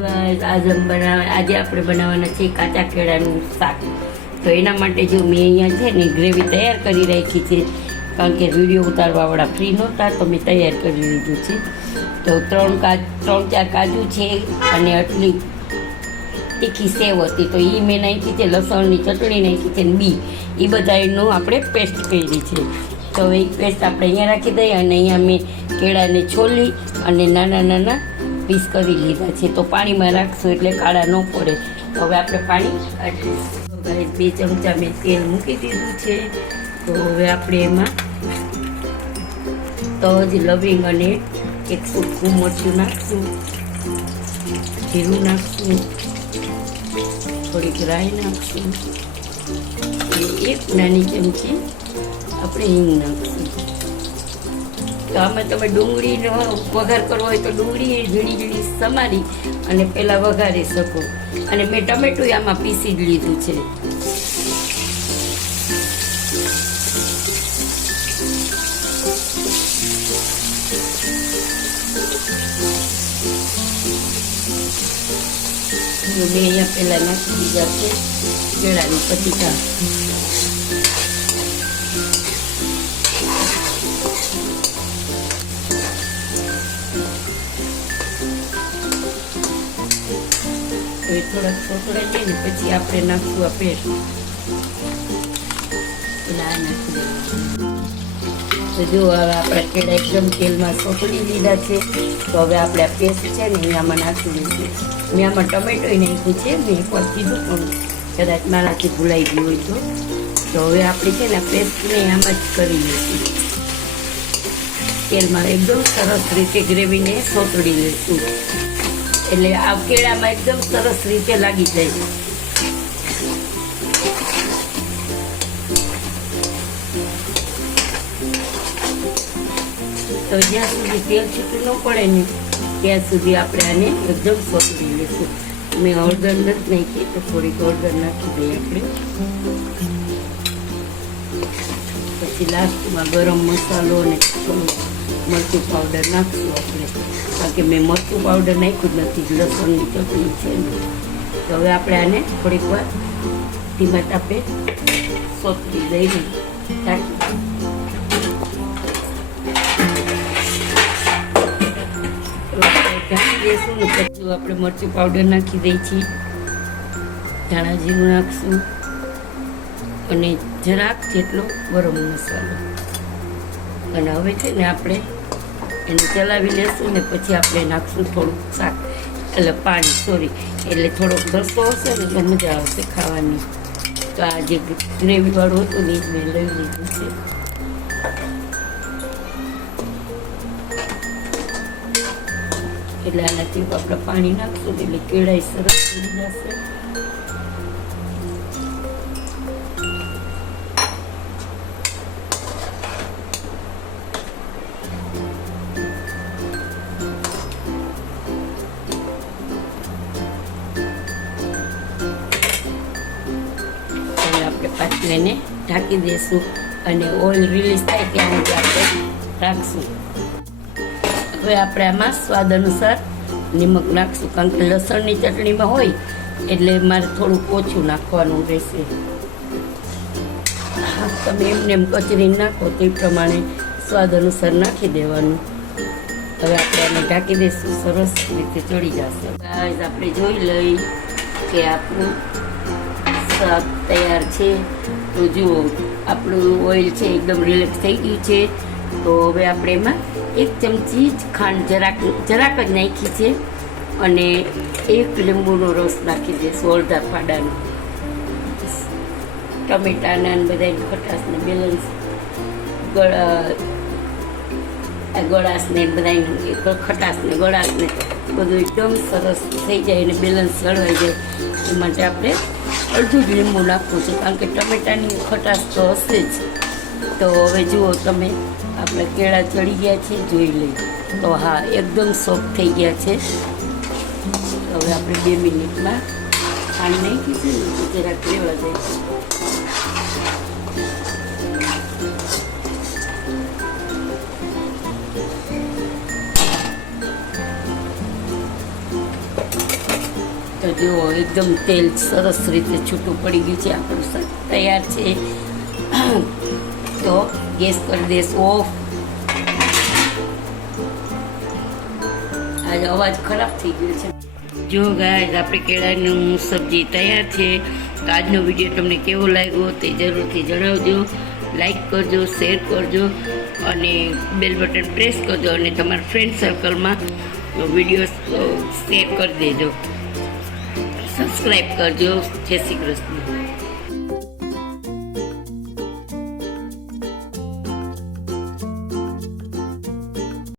Guys આજે આપણે બનાવવાના છે કાચા કેળાનું શાક. તો એના માટે જો મેં અહીંયા છે ને ગ્રેવી તૈયાર કરી રાખી છે, કારણ કે વિડીયો ઉતારવાવાળા ફ્રી નહોતા તો મેં તૈયાર કરી લીધું છે. તો ત્રણ ચાર કાજુ છે અને આટલી તીખી સેવ હતી તો એ મેં નાખી છે, લસણની ચટણી નાખી છે ને બી એ બધા એનું આપણે પેસ્ટ કરી છે. તો એ પેસ્ટ આપણે અહીંયા રાખી દઈએ અને અહીંયા મેં કેળાને છોલી અને નાના નાના પીસ કરી લીધા છે. તો પાણીમાં રાખશું એટલે કાળા ન પડે. તો હવે આપણે પાણી 2 ચમચા મેં તેલ મૂકી દીધું છે. તો હવે આપણે એમાં તજ, લવિંગ અને એક સૂકું મરચું નાખશું, જીરું નાખશું, થોડીક રાઈ નાખશું, એક નાની ચમચી આપણે હિંગ નાખશું. તો આમાં તમે ડુંગળીનો વઘાર કરવો હોય તો ડુંગળી ઝીણી ઝીણી સમારી અને પહેલાં વઘારી શકો. અને મેં ટમેટું આમાં પીસી જ લીધું છે. મેં અહીંયા પહેલાં નાખી દીધા છે કેળાની પતીકા. થોડાક સોસડા છે ને પછી આપણે નાખવું આ પેસ્ટ. પેલા નાખી દેવાનું. તો જો હવે આપણા કેળા એકદમ તેલમાં સોસડી લીધા છે. તો હવે આપણે આ પેસ્ટ છે ને એનામાં નાખી દઈશું. મેં આમાં ટમેટોય નાખ્યું છે, મેં એકવાર કીધું પણ કદાચ મારાથી ભૂલાઈ ગયું હોય તો હવે આપણે છે ને આ પેસ્ટને આમાં જ કરી લઈશું. તેલમાં એકદમ સરસ રીતે ગ્રેવીને સોસડી લઈશું એટલે આ કેળામાં એકદમ સરસ રીતે લાગી જાય. તો જ્યાં સુધી તેલ છૂટું ન પડે ને ત્યાં સુધી આપણે આને એકદમ સોસડી લઈશું. મેં હળદર નથી નાખી તો થોડીક હળદર નાખી દઈએ આપણે. પછી લાસ્ટમાં ગરમ મસાલો અને થોડું મરચું પાવડર નાખશું આપણે, કારણ કે મેં મરચું પાવડર નાખ્યું જ નથી, લસણની ચટણી છે ને. તો હવે આપણે આને થોડીક વાર ધીમા તાપે સોસડી દઈને ઢાંકી દઈશું ને પછી આપણે મરચું પાવડર નાખી દઈએ છીએ, ધાણા જીરું નાખશું અને જરાક જેટલો ગરમ મસાલો. અને હવે છે ને આપણે એને ચલાવી લેશું ને પછી આપણે નાખશું થોડુંક શાક એટલે પાણી એટલે થોડોક રસો હશે ને તો મજા આવશે ખાવાની. તો આ જે ગ્રેવીવાળું હતું ને એ જ મેં લઈ લીધું છે. એટલે આનાથી આપણે પાણી નાખશું એટલે કેળાઈ સરસ થઈ જશે. આપણે પાછું એને ઢાંકી દઈશું અને ઓઇલ રિલીઝ થાય ત્યાં સુધી આપણે રાખશું. હવે આપણે આમાં સ્વાદ અનુસાર નિમક નાખશું, કારણ કે લસણની ચટણીમાં હોય એટલે મારે થોડુંક ઓછું નાખવાનું રહેશે. તમે એમને એમ કચરીને નાખો તો એ પ્રમાણે સ્વાદ અનુસાર નાખી દેવાનું. હવે આપણે આને ઢાંકી દઈશું, સરસ રીતે ચડી જશે. ગાઈસ આપણે જોઈ લઈ કે આપણું શાક તૈયાર છે. તો જુઓ આપણું ઓઇલ છે એકદમ રિલેક્સ થઈ ગયું છે. તો હવે આપણે એમાં 1 ચમચી જ ખાંડ જરાક જ નાખી છે અને 1 લીંબુનો રસ નાખી દઈશું, અડધા ફાડાનો. ટમેટાના અને બધાની ખટાશને બેલેન્સ ગળાશને બધાની ખટાશને ગળાશને બધું એકદમ સરસ થઈ જાય અને બેલેન્સ જળવાઈ જાય. એ માટે આપણે અડધું જ લીંબુ નાખવું છે, કારણ કે ટમેટાની ખટાશ તો હશે જ. તો હવે જુઓ તમે આપણા કેળા ચડી ગયા છે, જોઈ લઈ. તો હા એકદમ સોફ્ટ થઈ ગયા છે. હવે આપણે 2 મિનિટમાં ખાંડ નાખી છે ને જરાક રહેવા દઈશું. તો જુઓ એકદમ તેલ સરસ રીતે છૂટું પડી ગયું છે, આપણું શાક તૈયાર છે. તો ગેસ કરી દઈશું ઓફ. આજે અવાજ ખરાબ થઈ ગયો છે. જો ગાઈસ આપણે કેળાનું સબ્જી તૈયાર છે. તો આજનો વિડીયો તમને કેવો લાગ્યો તે જરૂરથી જણાવજો. લાઈક કરજો, શેર કરજો અને બેલ બટન પ્રેસ કરજો અને તમારા ફ્રેન્ડ સર્કલમાં વિડીયો શેર કરી દેજો. સબસ્ક્રાઈબ કરજો. જય શ્રી કૃષ્ણ.